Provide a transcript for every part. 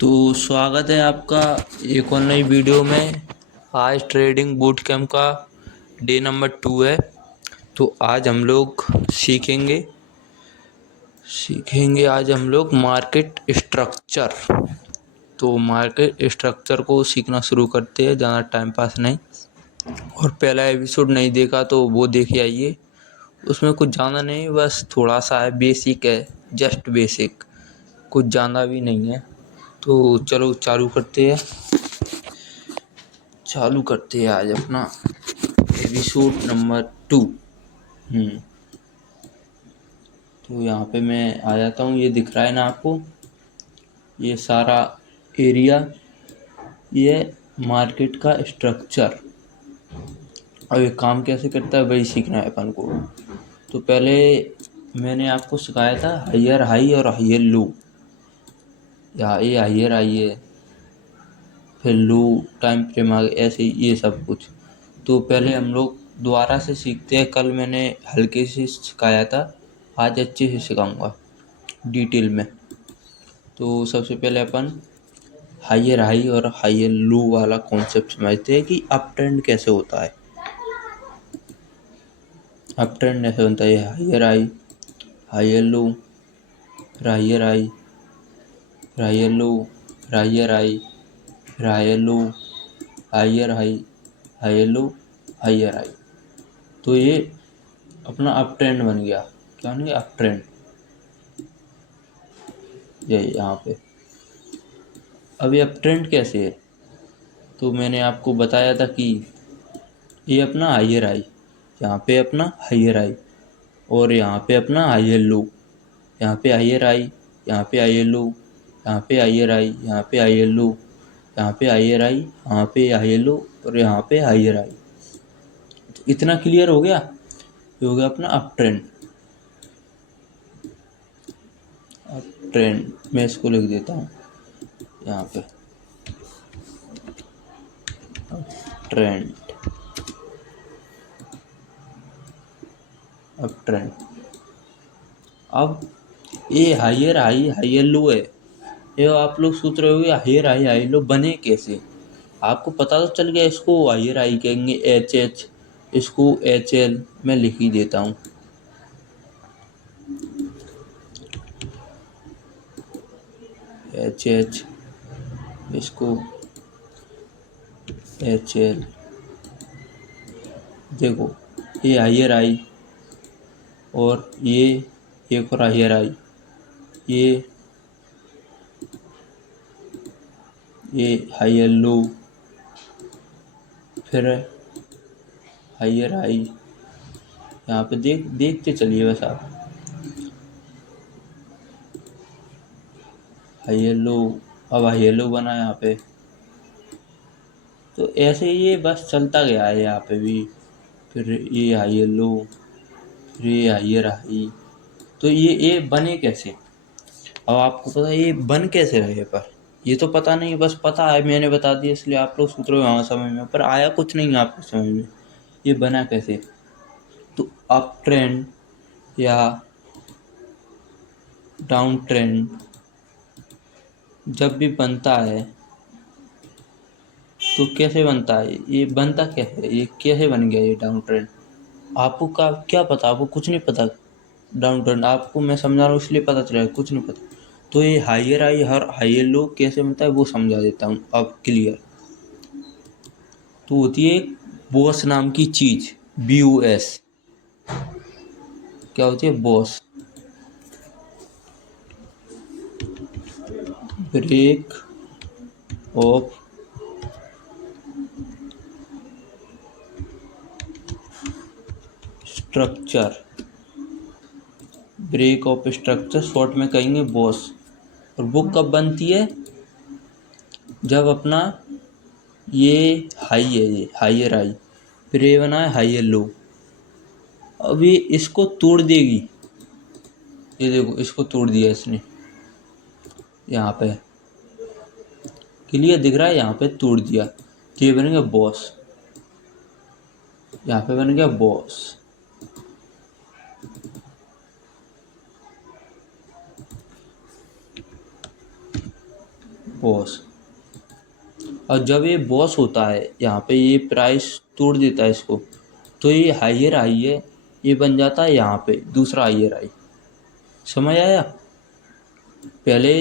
तो स्वागत है आपका एक और नई वीडियो में। आज ट्रेडिंग बूट कैम्प का डे नंबर 2 है। तो आज हम लोग सीखेंगे आज हम लोग मार्केट स्ट्रक्चर। तो मार्केट स्ट्रक्चर को सीखना शुरू करते हैं, ज़्यादा टाइम पास नहीं। और पहला एपिसोड नहीं देखा तो वो देखे आइए। उसमें कुछ ज़्यादा नहीं, बस थोड़ा सा है, बेसिक है, जस्ट बेसिक, कुछ ज़्यादा भी नहीं है। तो चलो चालू करते हैं आज अपना एपिसोड नंबर 2। तो यहाँ पे मैं आ जाता हूँ। ये दिख रहा है ना आपको, ये सारा एरिया, ये मार्केट का स्ट्रक्चर। अब ये काम कैसे करता है वही सीखना है अपन को। तो पहले मैंने आपको सिखाया था हायर हाई और हायर लो। ये हायर हाई है, फिर लो टाइम फ्रेम आ गए, ऐसे ये सब कुछ। तो पहले हम लोग दोबारा से सीखते हैं। कल मैंने हल्के से सिखाया था, आज अच्छे से सिखाऊंगा डिटेल में। तो सबसे पहले अपन हायर हाई और हायर लो वाला कॉन्सेप्ट समझते हैं कि अप ट्रेंड कैसे होता है। अप ट्रेंड ऐसे बनता है higher high, higher low, higher high, higher low, higher high, higher low, higher high, higher low, higher high. तो ये अपना अप ट्रेंड बन गया। क्या बन गया? Up trend. ये यहाँ पे अभी अप ट्रेंड कैसे है, तो मैंने आपको बताया था कि ये अपना हायर हाई, यहाँ पे अपना हायर हाई, और यहाँ पे अपना हायर लो, यहाँ पे हायर हाई, यहाँ पे हायर लो, यहाँ पे हायर हाई, यहाँ पे हायर लो, यहाँ पे हायर हाई, यहाँ पे हायर लो, और यहाँ पे हायर हाई। तो इतना क्लियर हो गया? ये हो गया अपना अप ट्रेंड। अप ट्रेंड मैं इसको लिख देता हूँ यहाँ पे, ट्रेंड, अप ट्रेंड। अब ये हायर हाई हायर लो है। ये आप लोग सोच रहे होगे हायर हाई हाई लो बने कैसे। आपको पता तो चल गया, इसको हायर हाई कहेंगे HH, इसको HL मैं लिख ही देता हूँ। HH, इसको HL। देखो ये हायर हाई, और ये एक और हायर हाई, ये हायर लो, फिर हायर हाई। यहाँ पे देखते चलिए बस आप। हायर लो, अब हायर लो बना यहाँ पे। तो ऐसे ये बस चलता गया है यहाँ पे भी। फिर ये हायर लो, फिर ये हायर हाई। तो ये बने कैसे? अब आपको पता है ये बन कैसे रहे, पर ये तो पता नहीं, बस पता है मैंने बता दिया, इसलिए आप लोग सोच रहे हो हाँ समझ में, पर आया कुछ नहीं आपको समझ में। ये बना कैसे? तो अप ट्रेंड या डाउन ट्रेंड जब भी बनता है तो कैसे बनता है, ये बनता कैसे, ये कैसे बन गया ये डाउन ट्रेंड? आपको क्या पता? आपको कुछ नहीं पता। डाउन ट्रेंड आपको मैं समझा रहा हूँ इसलिए पता चला, कुछ नहीं पता। तो ये हायर हाई हर हायर लो कैसे बनता है वो समझा देता हूँ अब क्लियर। तो होती है एक बॉस नाम की चीज, BOS। क्या होती है? BOS, break of structure, break of structure short में कहेंगे बॉस। और वो कब बनती है? जब अपना ये हाई है, ये हायर हाई, फिर ये बना है हायर लो। अब ये इसको तोड़ देगी। ये देखो इसको तोड़ दिया इसने, यहाँ पे क्लियर दिख रहा है, यहाँ पे तोड़ दिया तो ये बन गया बॉस। यहाँ पे बन गया बॉस। बॉस। और जब ये बॉस होता है यहाँ पे, ये प्राइस तोड़ देता है इसको, तो ये हायर हाई है, ये बन जाता है यहाँ पे दूसरा हायर हाई। समझ आया? पहले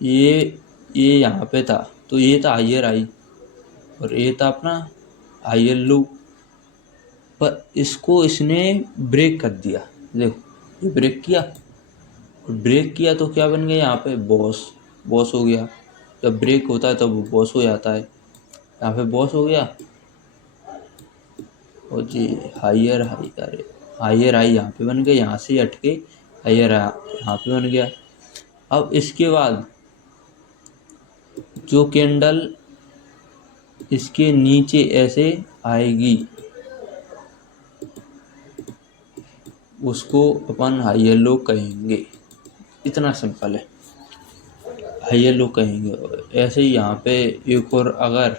ये ये यहाँ पे था, तो ये था हायर हाई और ये था अपना हायर लो, पर इसको इसने ब्रेक कर दिया। देखो, ये ब्रेक किया, और ब्रेक किया तो क्या बन गया यहाँ पे, बॉस। बॉस हो गया। जब ब्रेक होता है तब वो बॉस हो जाता है, यहाँ पे बॉस हो गया। और जी हायर हाई, अरे हायर हाई यहाँ पे बन गया, यहाँ से हटके हायर यहाँ पे बन गया। अब इसके बाद जो कैंडल इसके नीचे ऐसे आएगी, उसको अपन हायर लो कहेंगे। इतना सिंपल है, हायर लो कहेंगे। ऐसे ही यहाँ पे एक और, अगर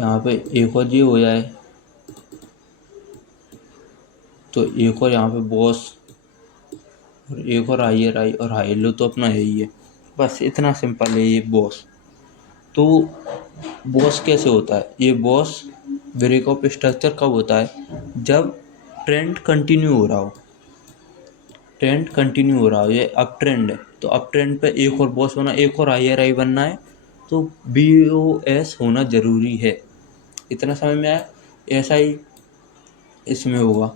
यहाँ पे एक और ये हो जाए, तो एक और यहाँ पे बॉस और एक और हायर हाई, और हायर लो तो अपना है ही है। बस इतना सिंपल है ये बॉस। तो बॉस कैसे होता है? ये बॉस ब्रेक ऑफ स्ट्रक्चर कब होता है? जब ट्रेंड कंटिन्यू हो रहा हो, ट्रेंड कंटिन्यू हो रहा हो, ये अप ट्रेंड है, तो अप ट्रेंड पे एक और बॉस होना, एक और हायर हाई बनना है, तो BOS होना ज़रूरी है। इतना समझ में आया? ऐसा ही इसमें होगा।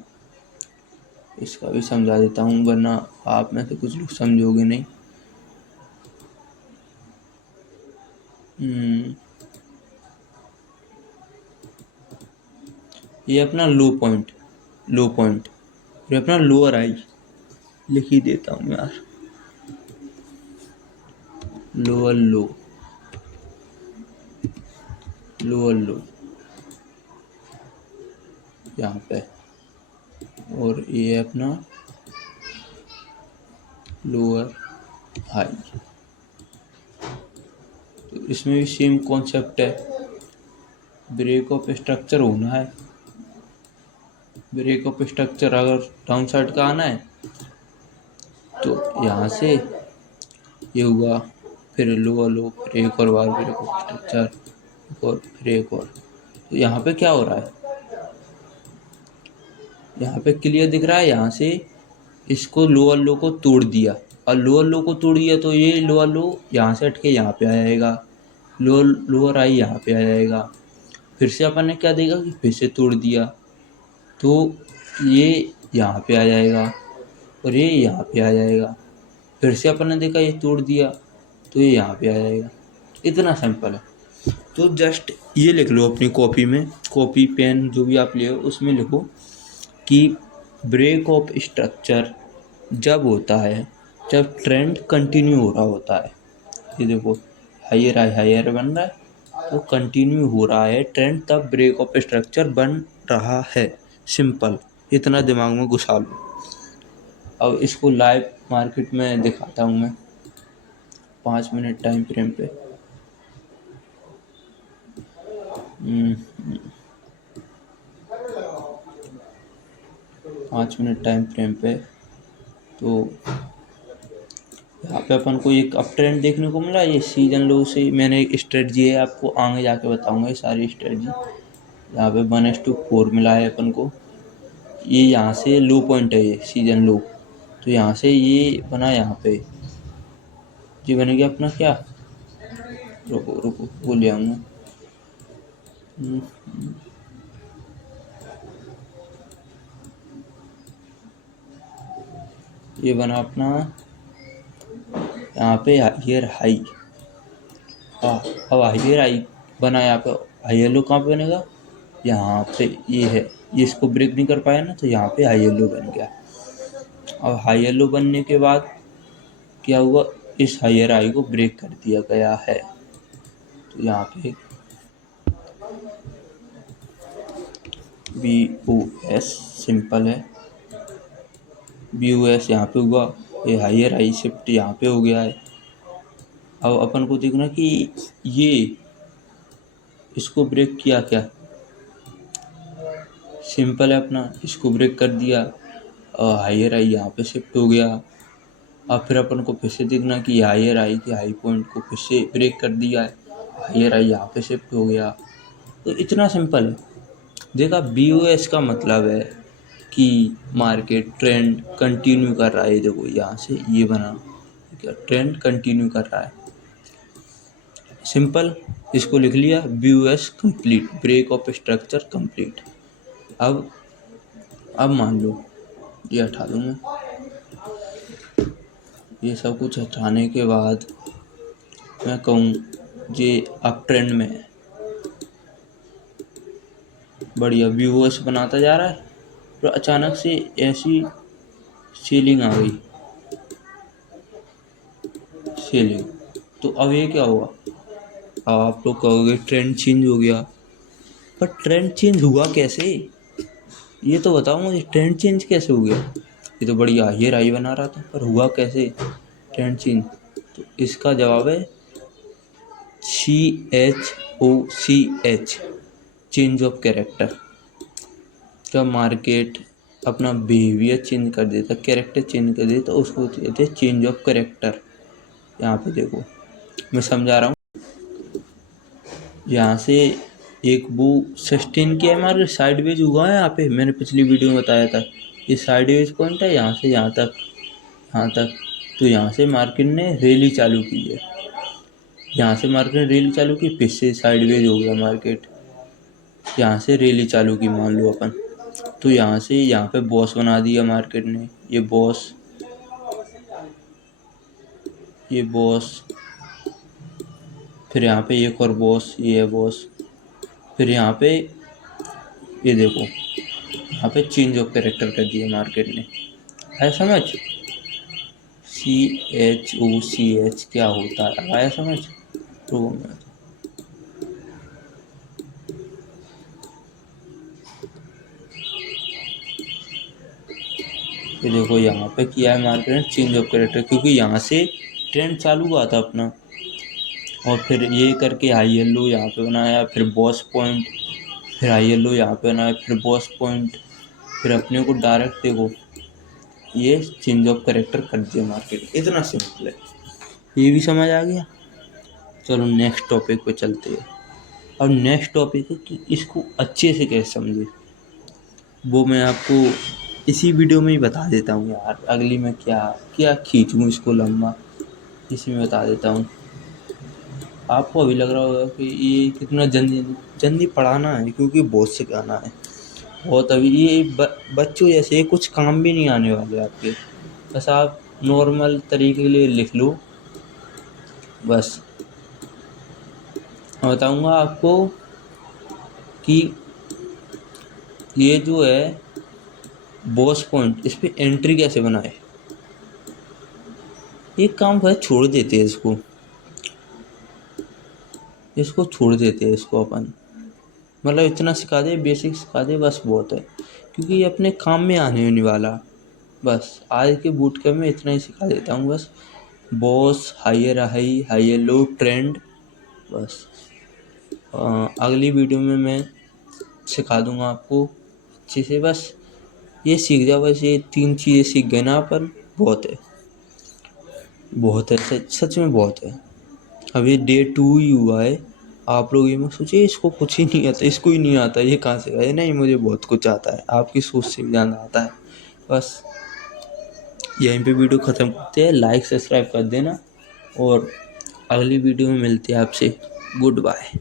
इसका भी समझा देता हूँ, वरना आप में से कुछ लोग समझोगे नहीं। ये अपना लो पॉइंट, लो पॉइंट, ये अपना लोअर हाई लिख ही देता हूँ यार, लोअर लो, लोअर लो यहाँ पे, और ये अपना लोअर हाई। तो इसमें भी सेम कॉन्सेप्ट है, ब्रेक ऑफ स्ट्रक्चर होना है। ब्रेक ऑफ स्ट्रक्चर अगर डाउन साइड का आना है, तो यहाँ से ये हुआ, फिर लोअर लो, फिर एक और बार ब्रेक ऑफ स्ट्रक्चर, एक और, फिर एक और। तो यहाँ पे क्या हो रहा है, यहाँ पे क्लियर दिख रहा है, यहाँ से इसको लोअर लो को तोड़ दिया, और लोअर लो को तोड़ दिया तो ये लोअर लो यहाँ से हटके यहाँ पे आ जाएगा, लोअर आई यहाँ पे आ जाएगा। फिर से अपन ने क्या देखा कि फिर से तोड़ दिया, तो ये यहाँ पे आ जाएगा और ये यहाँ पे आ जाएगा। फिर से अपन ने देखा ये तोड़ दिया, तो ये यहाँ पे आ जाएगा। इतना सिंपल है। तो जस्ट ये लिख लो अपनी कॉपी में, कॉपी पेन जो भी आप ले उसमें लिखो कि ब्रेक ऑफ स्ट्रक्चर जब होता है जब ट्रेंड कंटिन्यू हो रहा होता है। ये देखो, हायर हायर बन रहा है, तो कंटिन्यू हो रहा है ट्रेंड, तब ब्रेक ऑफ स्ट्रक्चर बन रहा है। सिंपल, इतना दिमाग में घुसा लो। अब इसको लाइव मार्केट में दिखाता हूँ मैं 5 मिनट टाइम फ्रेम पे। 5 मिनट टाइम फ्रेम पे, तो यहाँ पे अपन को एक अप ट्रेंड देखने को मिला। ये सीजन लो से मैंने एक स्ट्रेटजी है, आपको आगे जाके बताऊंगा ये सारी स्ट्रेटजी। यहाँ पे 1:4 मिला है अपन को। ये यहाँ से लो पॉइंट है, ये सीजन लो, तो यहाँ से ये बना, यहाँ पे जी बन गया अपना क्या, रुको रुको वो ले आऊँगा। ये बना अपना यहाँ पे हायर हाई। अब हायर हाई बना, यहाँ पे हायर लो कहाँ पे बनेगा, यहाँ पे ये है, ये इसको ब्रेक नहीं कर पाया ना, तो यहाँ पे हाई लो बन गया। अब हाई लो बनने के बाद क्या हुआ, इस हायर हाई को ब्रेक कर दिया गया है। तो यहाँ पे BOS सिंपल है, BOS यहाँ पे हुआ, ये हायर हाई शिफ्ट यहाँ पे हो गया है। अब अपन को देखना कि ये इसको ब्रेक किया क्या, सिंपल है अपना, इसको ब्रेक कर दिया, हायर हाई यहाँ पे शिफ्ट हो गया, अब फिर अपन को फिर से देखना कि हायर आई कि हाई पॉइंट को फिर से ब्रेक कर दिया है, हायर आई यहाँ पे शिफ्ट हो गया। तो इतना सिंपल है। देखा, BOS का मतलब है कि मार्केट ट्रेंड कंटिन्यू कर रहा है। देखो यहाँ से ये बना, ठीक है, ट्रेंड कंटिन्यू कर रहा है, सिंपल। इसको लिख लिया, BOS complete, break of structure complete. अब मान लो ये हटा दूँ मैं, ये सब कुछ हटाने के बाद मैं कहूँ ये अप ट्रेंड में है, बढ़िया BOS बनाता जा रहा है, तो अचानक से ऐसी सेलिंग आ गई, सेलिंग। तो अब ये क्या हुआ, अब आप लोग कहोगे ट्रेंड चेंज हो गया, पर ट्रेंड चेंज हुआ कैसे, ये तो बताओ मुझे, ट्रेंड चेंज कैसे हो गया। ये तो बढ़िया हायर हाई बना रहा था, पर हुआ कैसे ट्रेंड चेंज। तो इसका जवाब है CHOCH, चेंज ऑफ कैरेक्टर। जब मार्केट अपना बिहेवियर चेंज कर देता, कैरेक्टर चेंज कर देता, उसको कहते हैं चेंज ऑफ कैरेक्टर। यहाँ पे देखो मैं समझा रहा हूँ, यहाँ से एक वो सस्टेन किया है, हमारे साइडवेज हुआ है। यहाँ पे मैंने पिछली वीडियो में बताया था, ये साइडवेज पॉइंट है, यहाँ से यहाँ तक, यहाँ तक। तो यहाँ से मार्केट ने रैली चालू की है, यहाँ से मार्केट ने रैली चालू की, फिर से साइडवेज हो गया मार्केट, यहाँ से रैली चालू की मान लो अपन। तो यहाँ से यहाँ पे बॉस बना दिया मार्केट ने, ये बॉस, ये बॉस, फिर यहाँ पे एक और बॉस, ये है बॉस, फिर यहाँ पे ये देखो, यहाँ पे चेंज ऑफ कैरेक्टर कर दिया मार्केट ने। आया समझ, CHOCH क्या होता है, आया समझ। तो ये देखो यहाँ पे किया है मार्केट ने चेंज ऑफ कैरेक्टर, क्योंकि यहाँ से ट्रेंड चालू हुआ था अपना, और फिर ये करके हाई येलो यहाँ पे बनाया, फिर बॉस पॉइंट, फिर हाई येलो यहाँ पे बनाया, फिर बॉस पॉइंट, फिर अपने को डायरेक्ट देखो ये चेंज ऑफ कैरेक्टर कर दिया मार्केट। इतना सिंपल है, ये भी समझ आ गया। चलो नेक्स्ट टॉपिक पे चलते हैं। अब नेक्स्ट टॉपिक है कि इसको अच्छे से कैसे समझे, वो मैं आपको इसी वीडियो में ही बता देता हूँ यार। अगली में क्या क्या खींचूँ इसको लंबा, इसी में बता देता हूँ। आपको अभी लग रहा होगा कि ये कितना जल्दी जल्दी पढ़ाना है, क्योंकि बहुत सिखाना है बहुत। अभी ये बच्चों जैसे कुछ काम भी नहीं आने वाले आपके, बस आप नॉर्मल तरीके के लिए लिख लो बस। मैं बताऊँगा आपको कि ये जो है बॉस पॉइंट, इस पर एंट्री कैसे बनाए। एक काम कर, छोड़ देते हैं इसको, इसको छोड़ देते हैं इसको अपन, मतलब इतना सिखा दे, बेसिक सिखा दे, बस बहुत है, क्योंकि ये अपने काम में आने नहीं वाला। बस आज के बूट कैंप में इतना ही सिखा देता हूँ बस, BOS, higher high, higher low, trend, बस। अगली वीडियो में मैं सिखा दूंगा आपको अच्छे से, बस ये सीख जाओ, बस ये 3 चीज़ें सीख गए ना अपन, बहुत है, बहुत है, सच में बहुत है। अभी डे 2 ही हुआ है। आप लोग ये मत सोचिए इसको कुछ ही नहीं आता, इसको ही नहीं आता, ये कहाँ से आया। नहीं, मुझे बहुत कुछ आता है, आपकी सोच से भी ज़्यादा आता है। बस यहीं पे वीडियो ख़त्म करते हैं, लाइक सब्सक्राइब कर देना, और अगली वीडियो में मिलते हैं आपसे। Good bye.